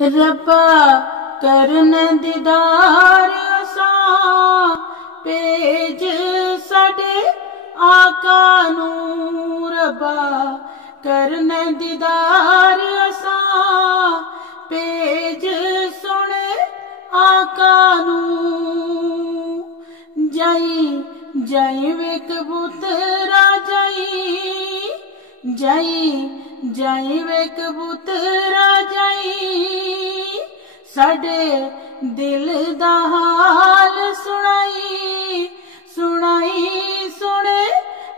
रब्बा करन दीदार असां भेज साडे आका नूं। रब्बा करन दीदार असां भेज सोने आका नूं। जाई जाई वे कबूतरा जाई, जाई जाई वे कबूतरा जाई, साडे दिल दा हाल सुनाई, सुनाई सुने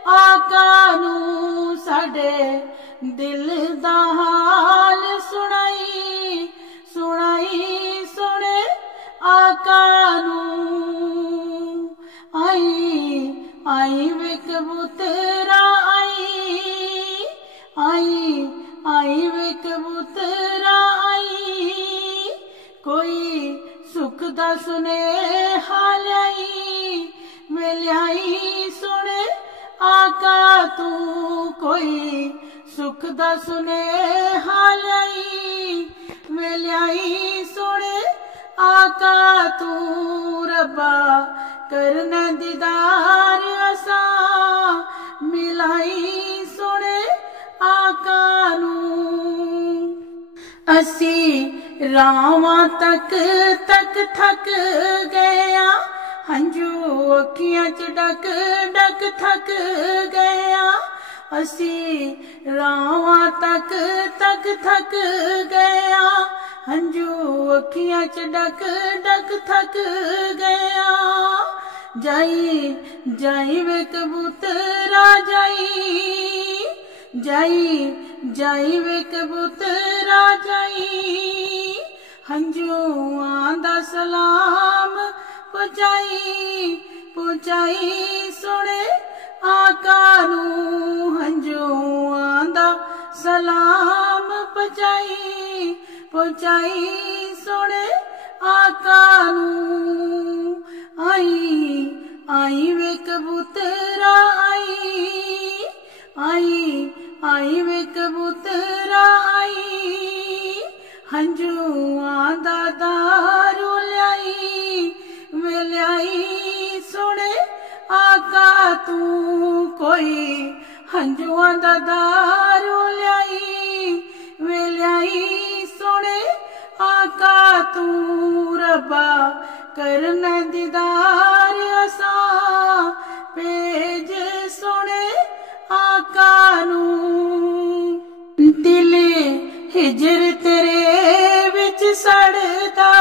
आका नूं। साडे दिल दा हाल सुनाई, सुनाई सुने आका नूं। आई आई वे कबूतरा आई, आई आई वे कबूतरा आई, कोई सुख दा सुनेहा ल्याई, वे ल्याई सुने आका तू। कोई सुख दा सुनेहा ल्याई, वे ल्याई सुने आका तू। रब्बा करन दीदार असां मिलाई सुने आका नूं। असी रावां तक तक थक गया, हंजू अखियां च डक डक थक गया। असी रावां तक तक थक गया, हंजू अखियां च डक डक थक गया। जाई जाई वे कबूतरा जाई, जाई जाई वे कबूतरा जाई, हंजुआं दा सलाम पहुंचाई, पहुंचाई सुने आका नूं। हंजुआं दा सलाम पहुंचाई, पहुंचाई सुने आका नूं। आई आई वे कबूतरा आई, आई आई वे कबूतरा आई, हंजुआं दा दारू ल्याई, वे ल्याई सुने आका तू। कोई हंजुआं दा दारू ल्याई, वे ल्याई सुने आका तू। रब्बा करन दीदार असां भेज सोने आका नूं। दिल हिजर तेरे विच सड़दा,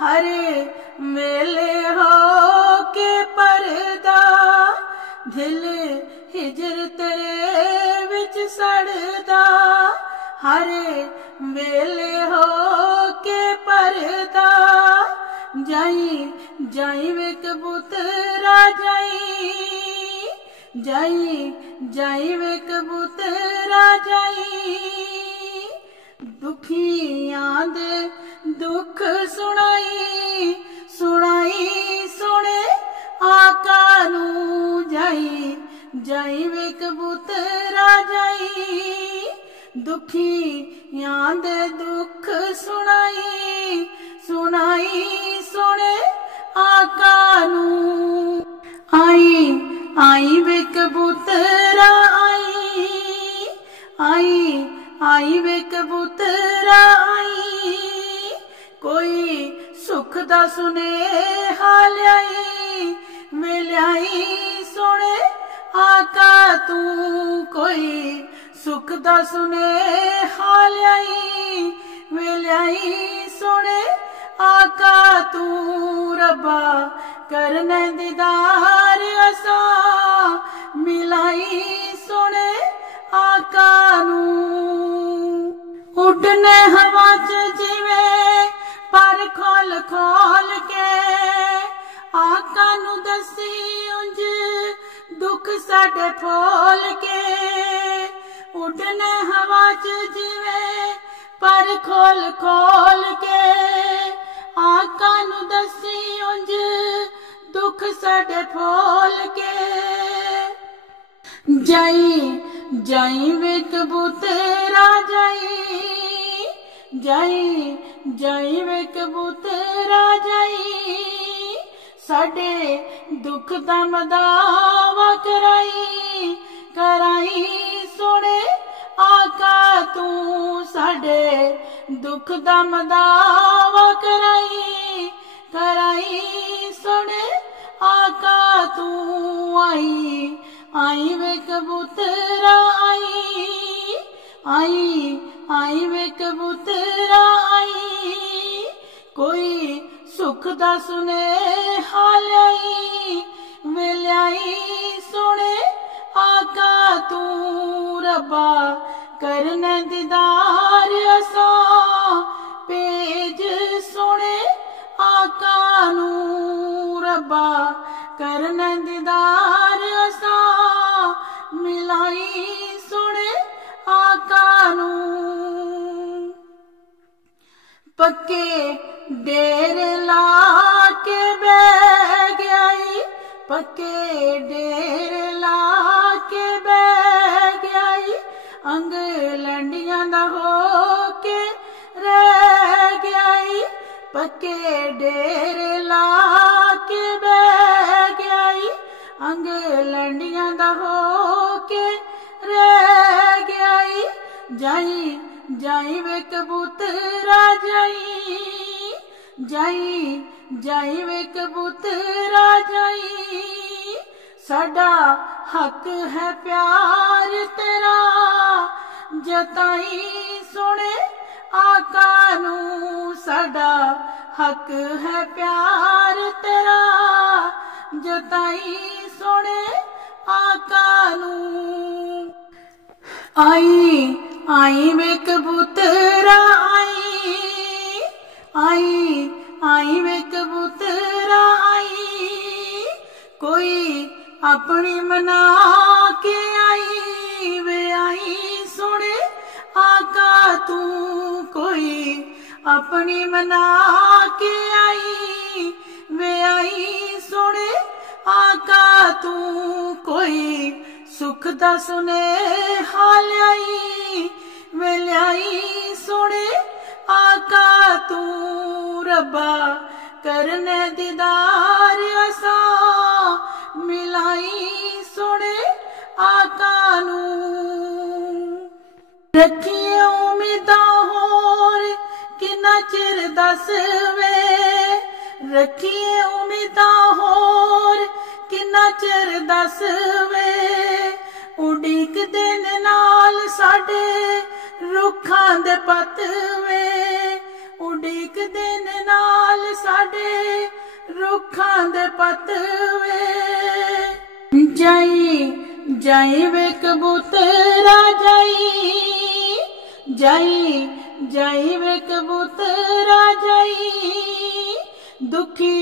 हर वेले हो के परदा। दिल हिजर तेरे विच सड़दा, हर वेले हो के परदा। जाई जाई वे कबूतरा जाई, जाई जाई वे कबूतरा जाई, दुखियां दे दुख सुनाई, सुनाई सुने आका नूं। जाई जाई वे कबूतरा जाई, दुखियां दे दुख सुनाई, सुनाई सुने आका नूं। आई आई वे कबूतरा आई, आई आई वे कबूतरा आई, कोई सुख दा सुनेहा ल्याई, वे ल्याई सुने आका तू। कोई सुख दा सुनेहा ल्याई, वे ल्याई सुने आका तू। रब्बा करन दीदार असां मिलाई सुने आका नूं। उडने हवा च जिवें पर खोल खोल के, आका नूं दसी उंज दुख साडे फोल के। उडने हवा च जिवें पर खोल खोल के, आका नूं दसी उंज दुख साडे फोल के। जाई जाई वे कबूतरा जाई, जाई जाई वे कबूतरा जाई, साडे दुख दा मदावा कराई कराई सोने आका तू, साडे दुख दा मदावा कराई कराई सोने आका तू। आई आई वे कबूतरा आई आई आई वे कबूतरा आई, कोई सुख दा सुने हालाई वे ल्याई सोने आका तू। रब्बा करने दीदार असा भेज सोने आका नू, रब्बा करने दीदार असा मिलाई सोने आका नू। पक्के डेरे ला के बह गई, पक्के डेरे ला के बह गई, अंग लंडियां दा हो के रह गई, पक्के डेरे ला के बह गई, अंग लंडियां दा हो के रह गई। जाई जाई वे कबूतरा जाई जाई जाई वे कबूतरा जाई, साडा हक है प्यार तेरा जताई सोने आका नू, साडा हक है प्यार तेरा जताई सोने आका नू। आई आई वे कबूतरा आई आई आई वे कबूतरा आई, कोई अपनी मना के आई वे आई सोने आका तू, कोई अपनी मना के आई वे आई सोने आका तू। कोई सुख दा सुने हाल आई वे ल्याई सोने आका तू, रब्बा करने दीदार असा मिलाई सोने आका नू। रखिए उम्मीदा होर किन्ना चिर दस वे, रखिए उम्मीदा होर किन्ना चिर दस वे, उड़ीक दिन नाल साडे रुखां दे पत वे, उड़ीक दिन नाल साडे रुखां दे पत वे। जाई जाई वे कबूतरा जाई जाई जाई वे कबूतरा जाई, दुखी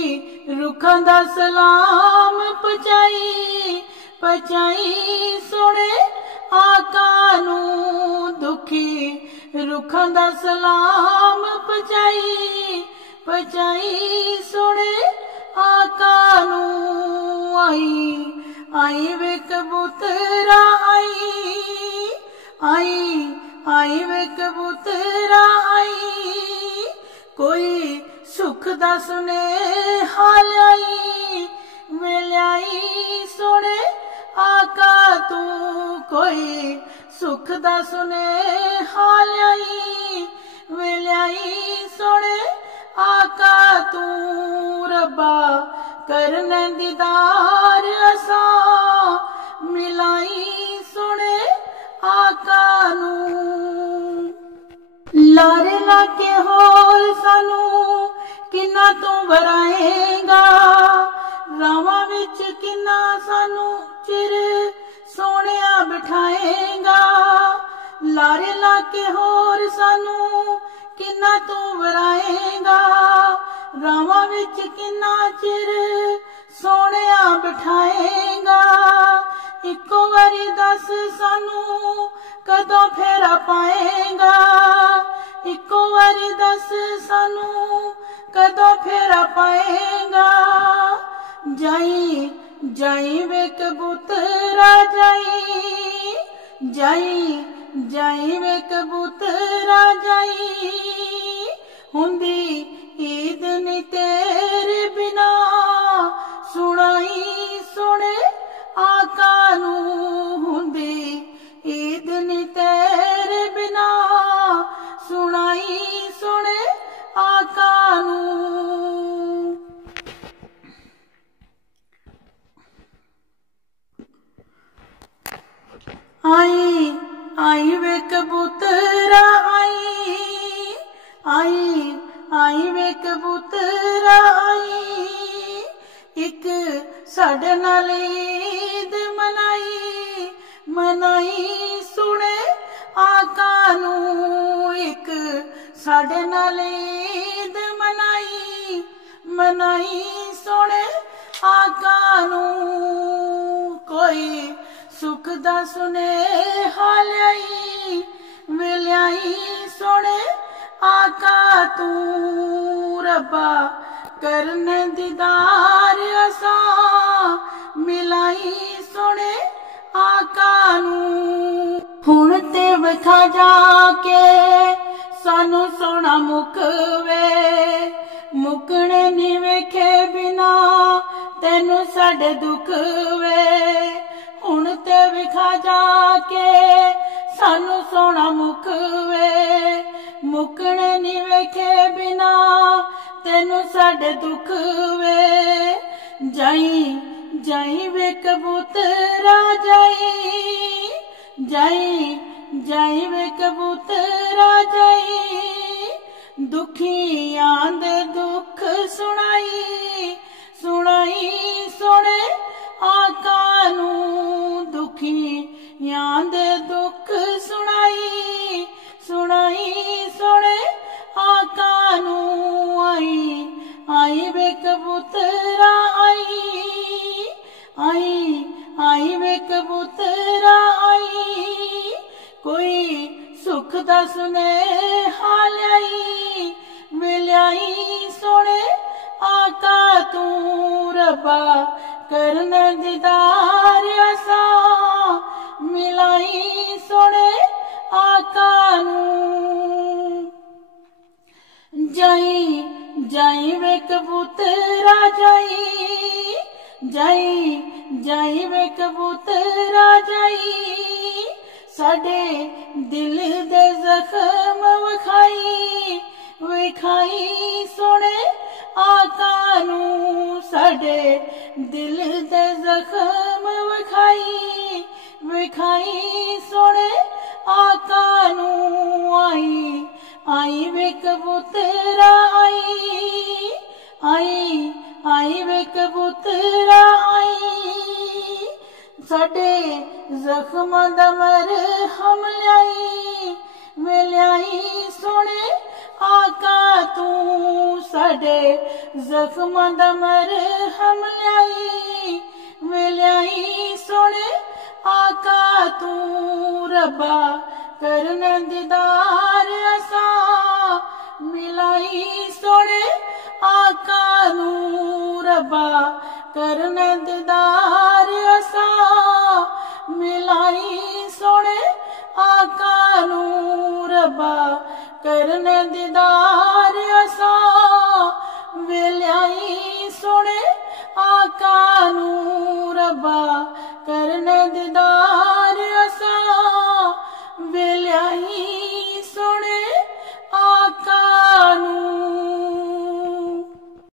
रुखां दा सलाम पहुंचाई पहुंचाई सोने आका नू, दुखी रुखां दा सलाम पहुंचाई पहुंचाई सोने आका नू। आई आई वे कबूतरा आई आई आई वे कबूतरा आई, कोई सुख दा सुने हाल आई वे ल्याई सोने आका तू, कोई सुख दा सुने हाल आई वे ल्याई सोने आका तू। रब्बा करने दीदार असा मिलाई सोने आका नू। लारे लाके होर सानू किन्ना तू वराएगा, रावां विच किन्ना सानू चिर सोनिया बिठाएगा, लारे लाके होर सानू किन्ना तू वराएगा, रावां विच किन्ना चिर सोनिया बिठाएगा। इको वारी दस सानू कदों फेरा पाएगा, इको वारी दस सानू कदों फेरा पाएगा। जाई जाई वे कबूतरा जाई जाई जाई वे कबूतरा जाई, हुंदी ईद नी तेरे बिना, सुनाई सुने आका नू, हुंदी ईद नी तेरे बिना, सुनाई सुने आका नू। आई आई वे कबूतरा आई, आई आई वे कबूतरा आई, एक साडे नाल ईद मनाई, मनाई सुने आका नू, एक साडे नाल ईद मनाई, मनाई सुने आका नू। कोई सुख दा सुनेहा ल्याई, वे ल्याई सोने आका तू, रब्बा करने दीदार असा, मिलाई सोने आका नू। हुण ते वखा जाके सानू सोना मुकवे, मुकने नी वेखे बिना तेनू साडे दुख वे, हुण ते विखा जाके सानू सोना मुकवे, मुकने नी वेखे बिना तेनू साडे दुख वे। जाई जाई वे कबूतरा जाई, जाई जाई वे कबूतरा जाई, दुखियां दे दुख सुनाई, सुनाई सुने आका नू, दुखियां दे दुख सुनाई, सुनाई सुने आका नू। आई आई वे कबूतरा आई, आई आई वे कबूतरा आई, कोई सुख दा सुनेहा ल्याई, वे ल्याई सोने आका तू, रब्बा करने दीदार असा, मिलाई सोने आका नू। जाई जाई वे कबूतरा जाई, जाई जाई वे कबूतरा जाई, साडे दिल दे जख्म विखाई, विखाई सोने आका नू, साडे दिल दे जख्म विखाई, विखाई सोने आका नू। आई आई वे कबूतरा आई, आई आई वे कबूतरा आई, साडे जख्मां दा मरहम ल्याई, वे ल्याई सोने आका तू, साडे जख्मां दा मरहम ल्याई, वे ल्याई सोने आका तू, रब्बा करने दीदार असा, मिलाई सोने आका नू, रब्बा करने दीदार असा, मिलाई सोने आका नू, रब्बा करने